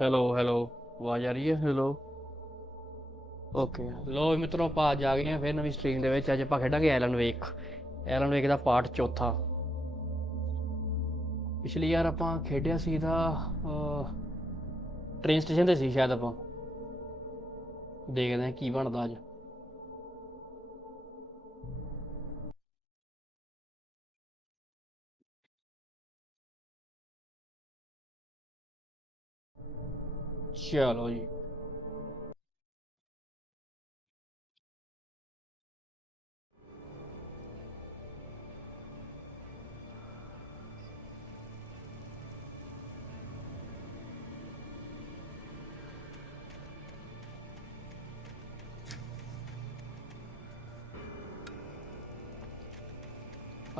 Hello hello, ਆਵਾਜ਼ ਆ ਰਹੀ ਹੈ? ਹੈਲੋ। ਓਕੇ, ਲੋ ਮਿੱਤਰੋ, ਆਪਾਂ ਅੱਜ ਆ ਗਏ ਹਾਂ ਫਿਰ ਨਵੀਂ ਸਟਰੀਮ ਦੇ ਵਿੱਚ। ਅੱਜ ਆਪਾਂ ਖੇਡਾਂਗੇ ਐਲਨ ਵੇਕ ਦਾ ਪਾਰਟ ਚੌਥਾ। ਪਿਛਲੀ ਯਾਰ ਆਪਾਂ ਖੇਡਿਆ ਸੀ ਇਹਦਾ ਟ੍ਰੇਨ ਸਟੇਸ਼ਨ ਤੇ ਸੀ ਸ਼ਾਇਦ। ਆਪਾਂ ਦੇਖਦੇ ਹਾਂ ਕੀ ਬਣਦਾ ਅੱਜ। ਚਲੋ ਜੀ।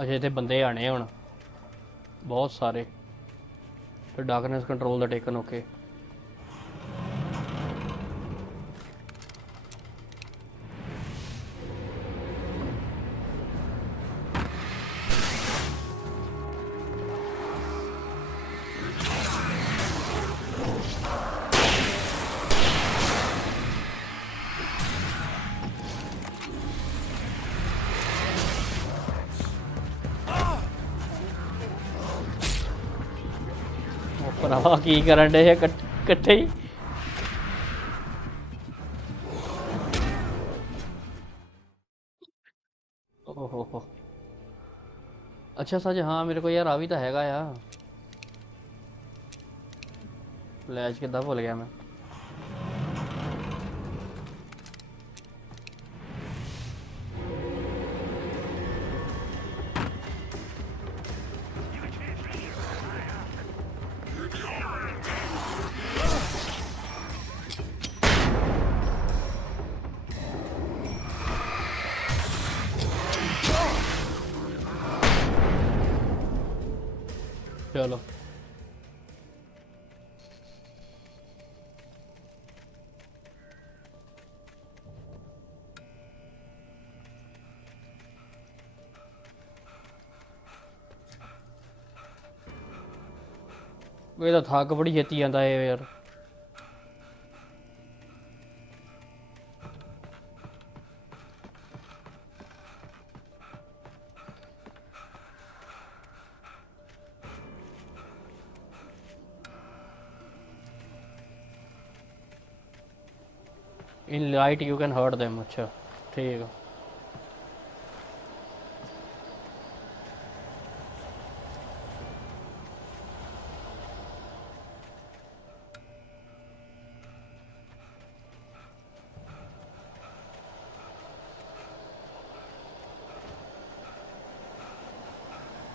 ਅੱਛਾ, ਇੱਥੇ ਬੰਦੇ ਆਣੇ ਹੁਣ ਬਹੁਤ ਸਾਰੇ। ਤੇ ਡਾਰਕਨੈਸ ਕੰਟਰੋਲ ਦਾ ਟੇਕਨ। ਓਕੇ। ਭਰਾਵਾ ਕੀ ਕਰਨ ਡੇ ਇਕੱਠੇ ਹੀ। ਓਹੋ ਹੋ। ਅੱਛਾ ਸੱਚ, ਹਾਂ ਮੇਰੇ ਕੋਲ ਯਾਰ ਆ ਵੀ ਤਾਂ ਹੈਗਾ ਆ। ਫਲੈਸ਼ ਕਿੱਦਾਂ ਭੁੱਲ ਗਿਆ ਮੈਂ। ਚਲੋ। ਇਹਦਾ ਥੱਕ ਬੜੀ ਛੇਤੀ ਜਾਂਦਾ ਇਹ ਯਾਰ। In light you can hurt them। ਅੱਛਾ ਠੀਕ ਆ।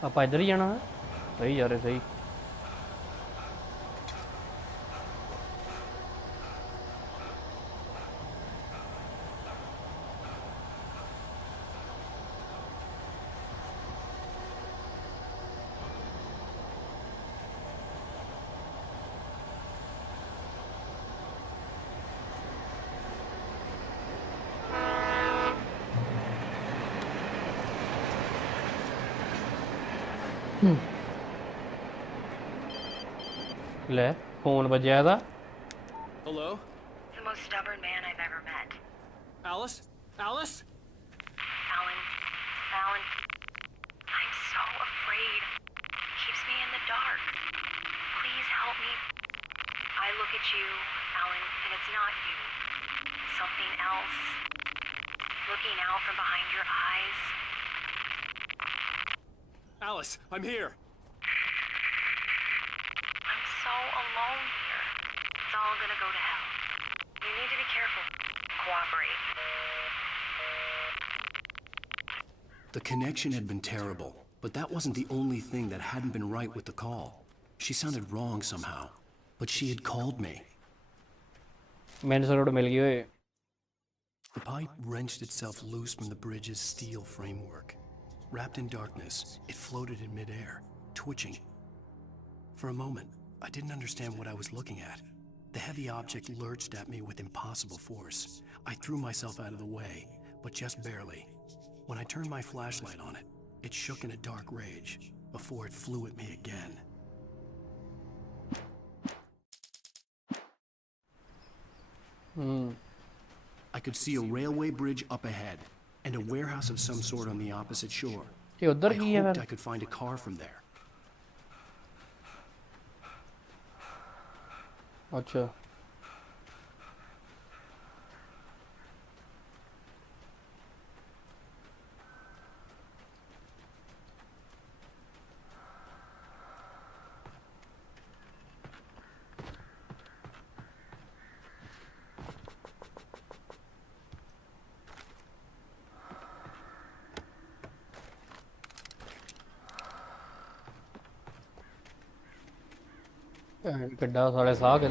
ਆਪਾਂ ਇੱਧਰ ਹੀ ਜਾਣਾ ਹੈ। ਸਹੀ ਯਾਰ, ਸਹੀ। ਲੈ ਫੋਨ ਵੱਜਿਆ ਇਹਦਾ। Hello? The most stubborn man I've ever met. Alice? Alice? Alan. Alan. I'm so afraid. Keeps me in the dark. Please help me. I look at you, Alan, and it's not you. Something else. Looking out from behind your eyes. Alice, I'm here. I'm so alone here. It's all gonna go to hell. You need to be careful. Cooperate. The connection had been terrible, but that wasn't the only thing that hadn't been right with the call. She sounded wrong somehow, but she had called me. ਮੈਨੂੰ ਸਰੋੜ ਮਿਲ ਗਈ ਓਏ। The pipe wrenched itself loose from the bridge's steel framework. Wrapped in darkness, it floated in midair, twitching. For a moment, I didn't understand what I was looking at. The heavy object lurched at me with impossible force. I threw myself out of the way, but just barely. When I turned my flashlight on it, it shook in a dark rage before it flew at me again. I could see a railway bridge up ahead and a warehouse of some sort on the opposite shore. ਤੇ ਉਧਰ I ਕੀ ਹੈ hoped ਫਿਰ? I could find a car from there. ਅੱਛਾ ਕਿੱਡਾ ਸਾਲੇ ਸਾਹ ਕੇ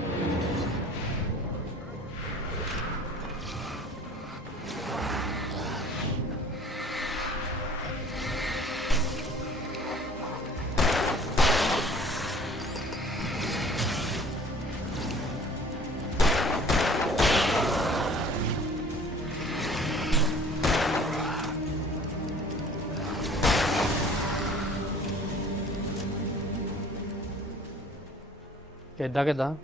ਕਿੱਦਾਂ ਕਿੱਦਾਂ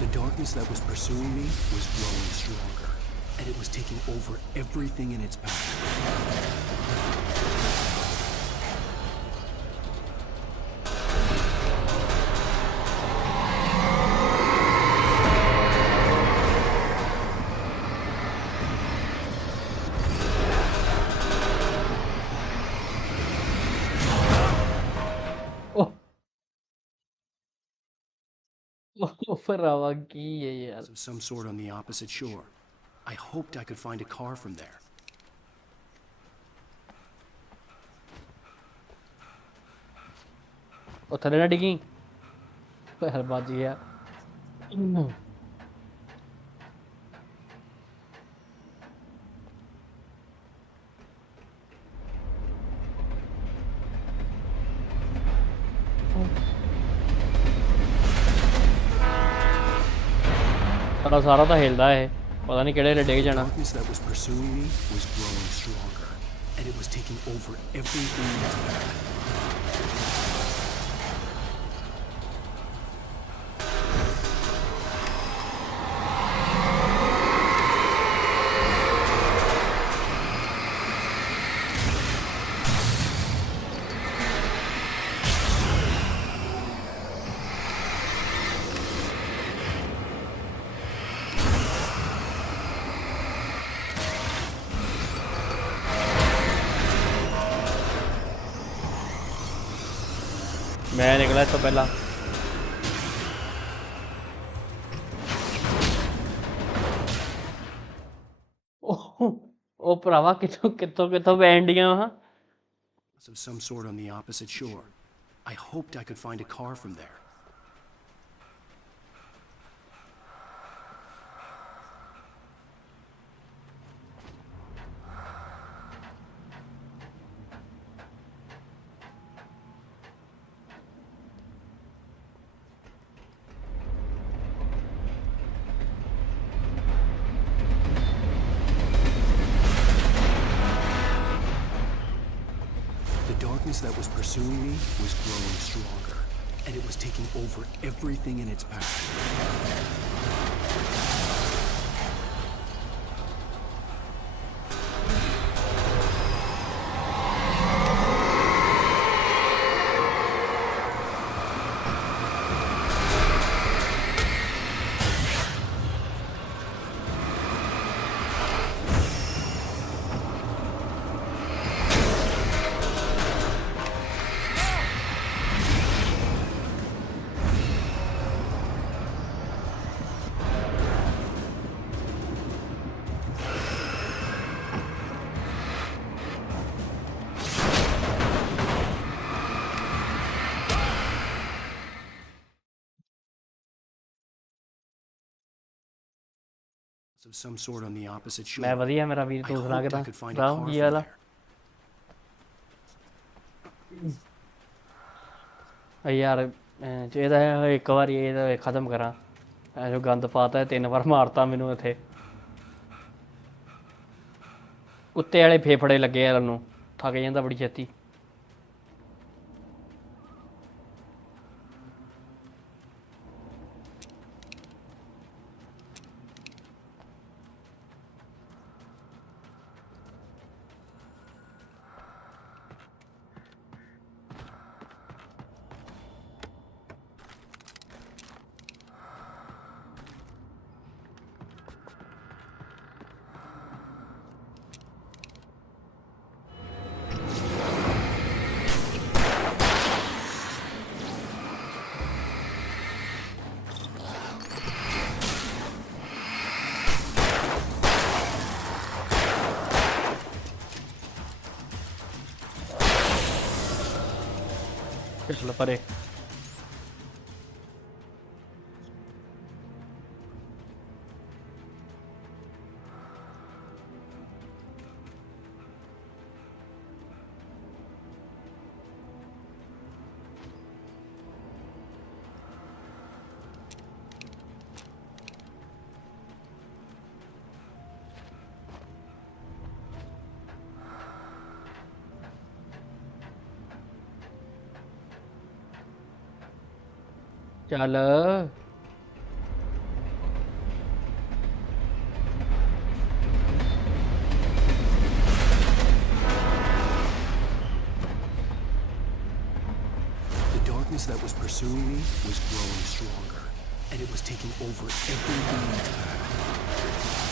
The darkness that was pursuing me was growing stronger, and it was taking over everything in its path. ਉਹ ਭਰਾਵਾ ਕੀ ਹੈ ਯਾਰ Of some sort on the opposite shore. I hoped I could find a car from there. ਉਹ ਥੱਲੇ ਨਾ ਡਿੱਗੀ ਪੈਰ ਵੱਜ ਗਿਆ ਸਾਰਾ ਸਾਰਾ ਤਾਂ ਹਿਲਦਾ ਇਹ ਪਤਾ ਨਹੀਂ ਕਿਹੜੇ ਵੇਲੇ ਡਿੱਗ The ਜਾਣਾ darkness that was pursuing me was growing stronger, and it was taking over everything in its path. ਮੈਂ ਨਿਕਲਿਆ ਇਸ ਤੋਂ ਪਹਿਲਾਂ ਉਹ ਭਰਾਵਾ ਕਿੱਥੋਂ ਕਿੱਥੋਂ ਕਿੱਥੋਂ ਬੈਂਡੀਆਂ ਵਾ Of some sort on the opposite shore. I hoped I could find a car from there. The darkness that was pursuing me was growing stronger, and it was taking over everything in its path. of some sort on the opposite shore. मैं ਵਧੀਆ मेरा वीर I तू सुना hoped के I could find a Ram car ji from वाला there. यार ਇਹਦਾ ਇੱਕ ਵਾਰੀ ਇਹ ਖਤਮ ਕਰਾਂ ਜੋ ਗੰਦ ਪਾਤਾ 3 ਵਾਰ ਮਾਰਤਾ ਮੈਨੂੰ ਇੱਥੇ ਕੁੱਤੇ ਵਾਲੇ ਫੇਫੜੇ ਲੱਗੇ ਯਾਰ ਨੂੰ ਥੱਕ ਜਾਂਦਾ ਬੜੀ ਛੇਤੀ ਚੱਲ ਪਰੇ ਚੱਲ The darkness that was pursuing me was growing stronger, and it was taking over everything in its path.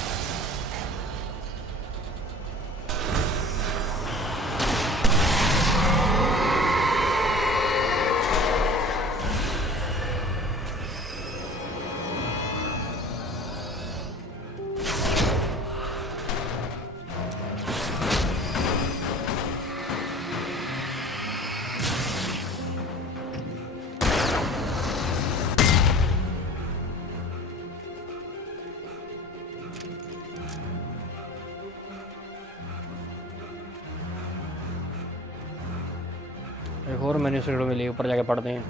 एक और मैन्यूस्क्रिप्ट मिली ऊपर जाके पढ़ते हैं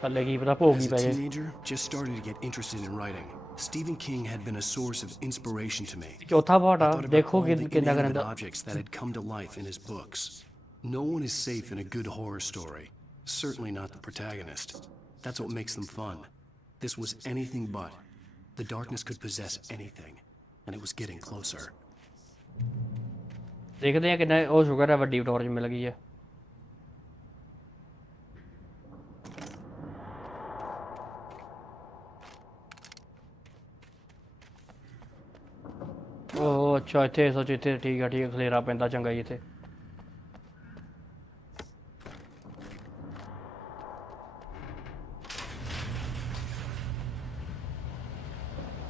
पहले की पता भोग As ही a पै जाए teenager, just starting to get interested in writing, Stephen King had been a source of inspiration to me. चौथा पार्ट I आ thought about देखो all कि the कितना inanimate करना objects that had come to life in his books. No one is safe in a good horror story. Certainly not the protagonist. That's what makes them fun. This was anything but. The darkness could possess anything, and it was getting closer. देखते हैं कितना ਉਹ ਸ਼ੁਕਰ ਹੈ ਵੱਡੀ torch ਮਿਲ ਗਈ ਹੈ ਉਹ ਅੱਛਾ ਇੱਥੇ ਸੱਚ ਇੱਥੇ ਠੀਕ ਆ ਖਲੇਰਾ ਪੈਂਦਾ ਚੰਗਾ ਜੀ ਇੱਥੇ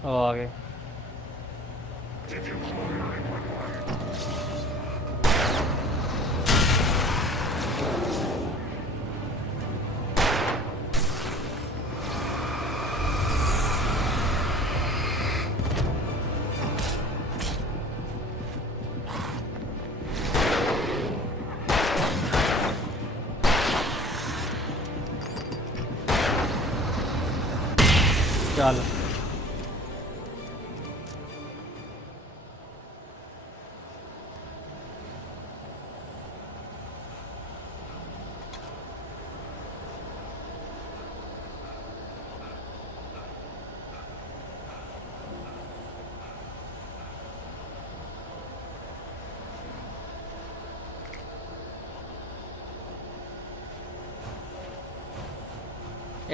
ਆ ਗਏ ਚੱਲ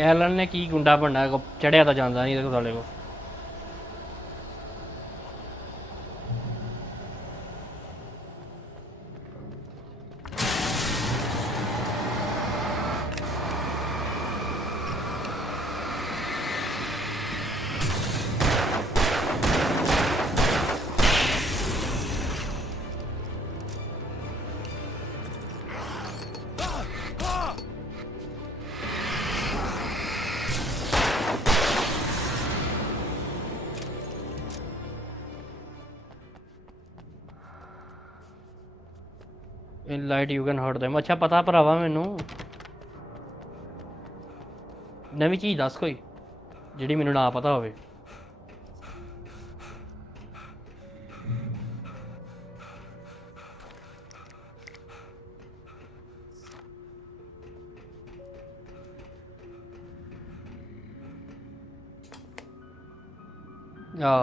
ਐਲਨ ਨੇ ਕੀ ਗੁੰਡਾ ਬਣਨਾ ਚੜਿਆ ਤਾਂ ਜਾਂਦਾ ਨਹੀਂ ਇਹਦੇ ਕੋਲ ਸਾਲੇ ਕੋ In light you can hurt them। अच्छा पता ਭਰਾਵਾ ਮੈਨੂੰ ਨਵੀਂ ਚੀਜ਼ ਦੱਸ ਕੋਈ ਜਿਹੜੀ ਮੈਨੂੰ ਨਾ ਪਤਾ ਹੋਵੇ।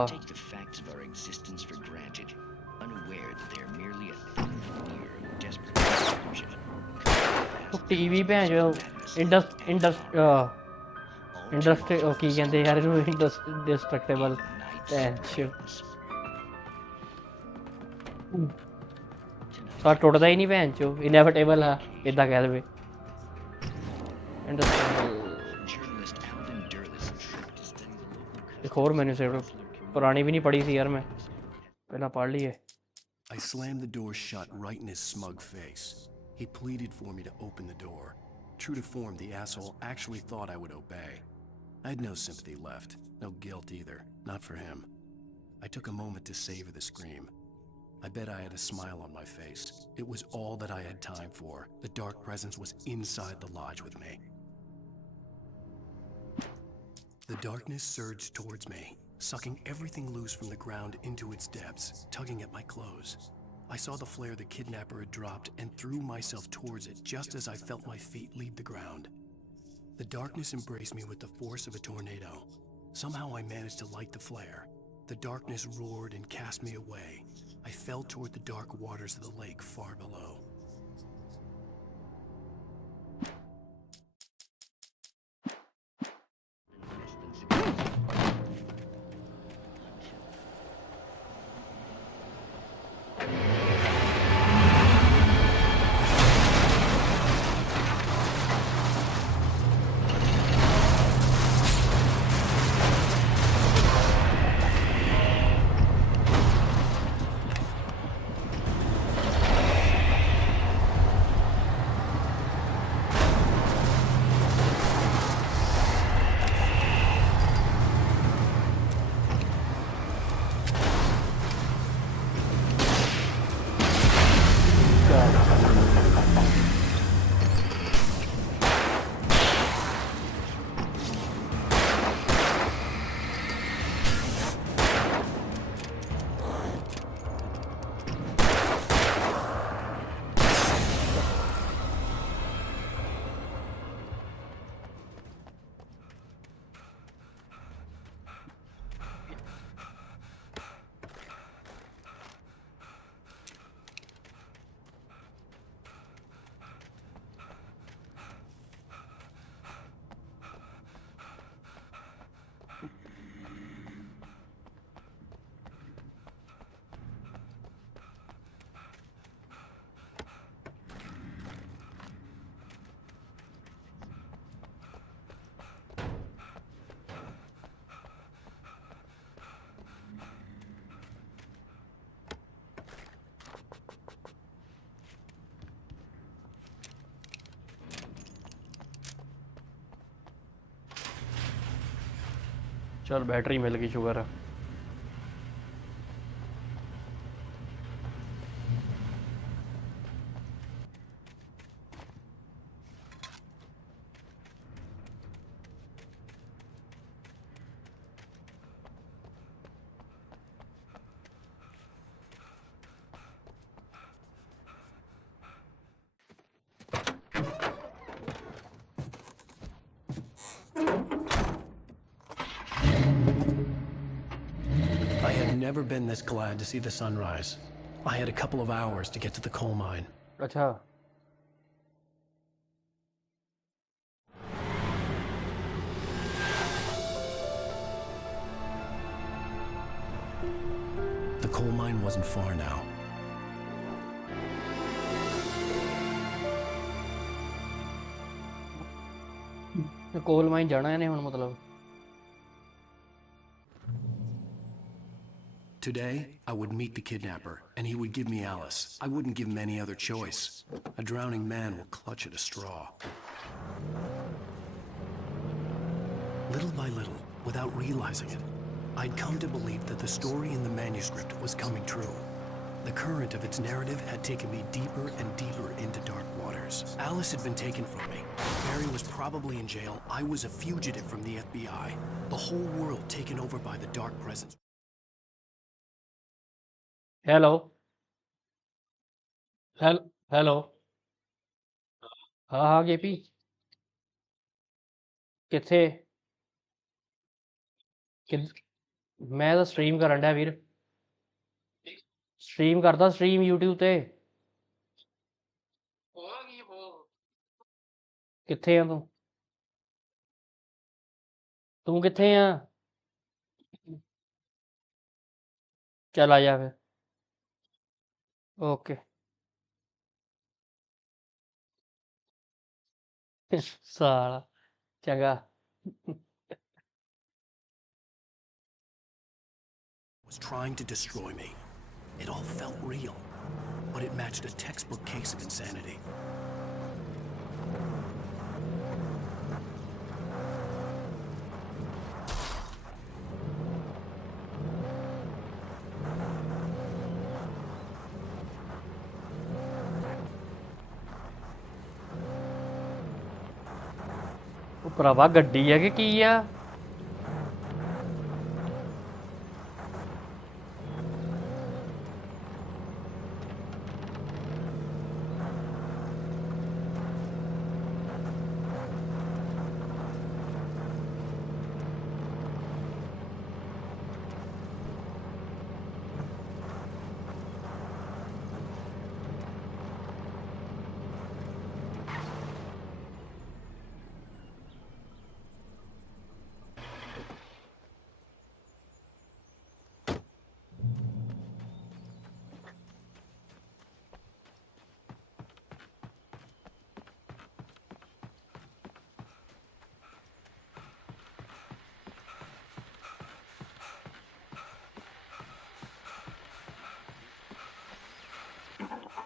Take the facts of our existence for granted, unaware that they are merely a thin veneer of desperate delusion. TV ਭੈਣ ਜੋ ਇੰਡਸਟਰੀ ਉਹ ਕੀ ਕਹਿੰਦੇ ਯਾਰ ਇਹਨੂੰ ਇੰਡਸਟਰਕਟੇਬਲ ਭੈਣ ਚੋ ਸਾਰਾ ਟੁੱਟਦਾ ਹੀ ਨਹੀਂ ਭੈਣ ਚੋ ਇਨੈਵਿਟੇਬਲ ਆ ਇਦਾਂ ਕਹਿ ਦੇਵੇ ਇੰਡਸਟਰਕਟੇਬਲ। एक और मैंने से पुरानी भी नहीं पढ़ी थी यार मैं पहला पढ़ ली है। I slammed the door shut right in his smug face. He pleaded for me to open the door. True to form, the asshole actually thought I would obey. I had no sympathy left, no guilt either, not for him. I took a moment to savor the scream. I bet I had a smile on my face. It was all that I had time for. The dark presence was inside the lodge with me. The darkness surged towards me, sucking everything loose from the ground into its depths, tugging at my clothes. I saw the flare the kidnapper had dropped and threw myself towards it just as I felt my feet leave the ground. The darkness embraced me with the force of a tornado. Somehow I managed to light the flare. The darkness roared and cast me away. I fell toward the dark waters of the lake far below. चल battery मिल गई sugar है। I had never been this glad to see the sunrise. I had a couple of hours to get to the coal mine. अच्छा The coal mine wasn't far now. Coal mine जाना है ने हुन मतलब। Today, I would meet the kidnapper, and he would give me Alice. I wouldn't give him any other choice. A drowning man will clutch at a straw. Little by little, without realizing it, I'd come to believe that the story in the manuscript was coming true. The current of its narrative had taken me deeper and deeper into dark waters. Alice had been taken from me. Barry was probably in jail. I was a fugitive from the FBI. The whole world taken over by the dark presence. Hello hello hello हाँ हाँ KP किथे कि मैं ਤਾਂ stream ਕਰਨ ਡਿਆ ਵੀਰ stream ਕਰਦਾ stream YouTube ਤੇ ਕਿੱਥੇ ਆ ਤੂੰ ਕਿੱਥੇ ਆ ਚੱਲ ਆ ਜਾ ਫਿਰ ਓਕੇ ਸਾਲਾ ਚੰਗਾ Was trying to destroy me. It all felt real, but it matched a textbook case of insanity. ਉਹ ਭਰਾਵਾ ਗੱਡੀ ਹੈ ਕਿ ਕੀ ਆ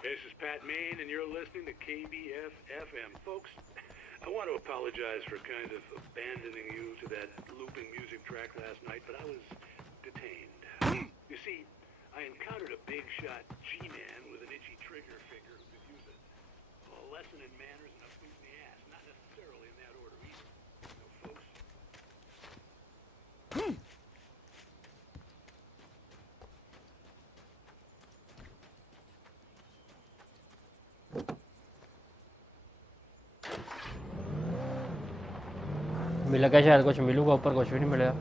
This is Pat Main, and you're listening to KBF-FM. Folks, I want to apologize for kind of abandoning you to that looping music track last night, but I was detained. You see, I encountered a big-shot G-man with an itchy trigger finger who could use a lesson in manners and a boot in the ass. Not necessarily in that order either. You know, folks. मिल गया शायद कुछ मिलूगा ऊपर कुछ भी नहीं मिलेगा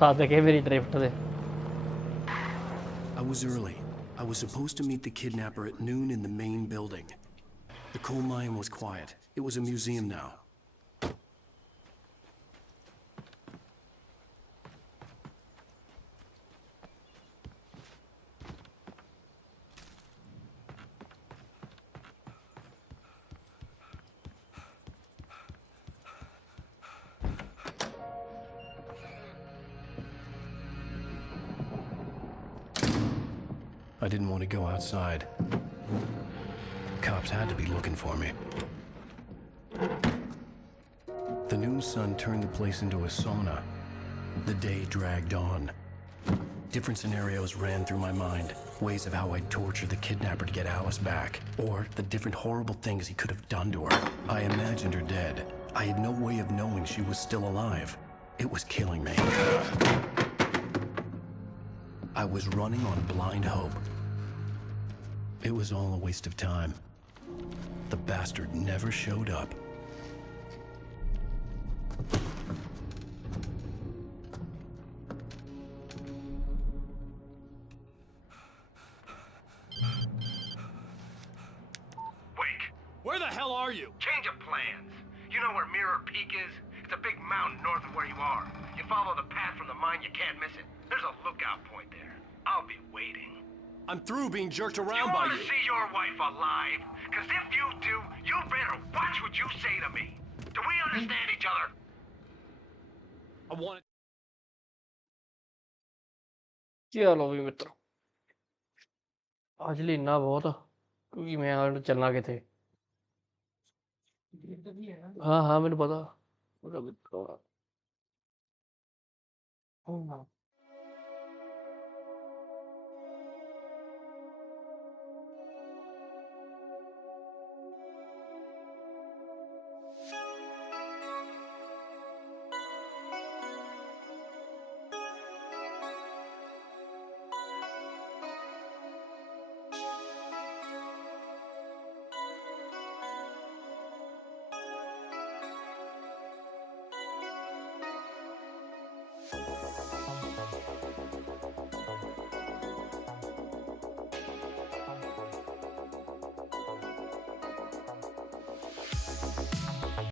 साथ देखे मेरी drift they I was early. I was supposed to meet the kidnapper at noon in the main building. The coal mine was quiet. It was a museum now. I didn't want to go outside. Cops had to be looking for me. The noon sun turned the place into a sauna. The day dragged on. Different scenarios ran through my mind. Ways of how I'd torture the kidnapper to get Alice back. Or the different horrible things he could have done to her. I imagined her dead. I had no way of knowing she was still alive. It was killing me. I was running on blind hope. It was all a waste of time. The bastard never showed up. Wake! Where the hell are you? Change of plans. You know where Mirror Peak is? It's a big mountain north of where you are. You follow the path from the mine, you can't miss it. There's a lookout point there. I'll be waiting. I'm through being jerked You around by want to you. see your wife alive? Because if you do, you better watch what you say to me. Do we understand each other? I wanted. ਚਲੋ ਵੀ ਮਿੱਤਰੋ ਅੱਜ ਲਈ ਇੰਨਾ ਬਹੁਤ ਆ, ਕਿਉਂਕਿ ਮੈਂ ਹੁਣ ਚੱਲਣਾ ਕਿਤੇ। ਹਾਂ ਹਾਂ ਮੈਨੂੰ ਪਤਾ ਉਹਦਾ ਮਿੱਤਰੋ ਆ। ਹਾਂ।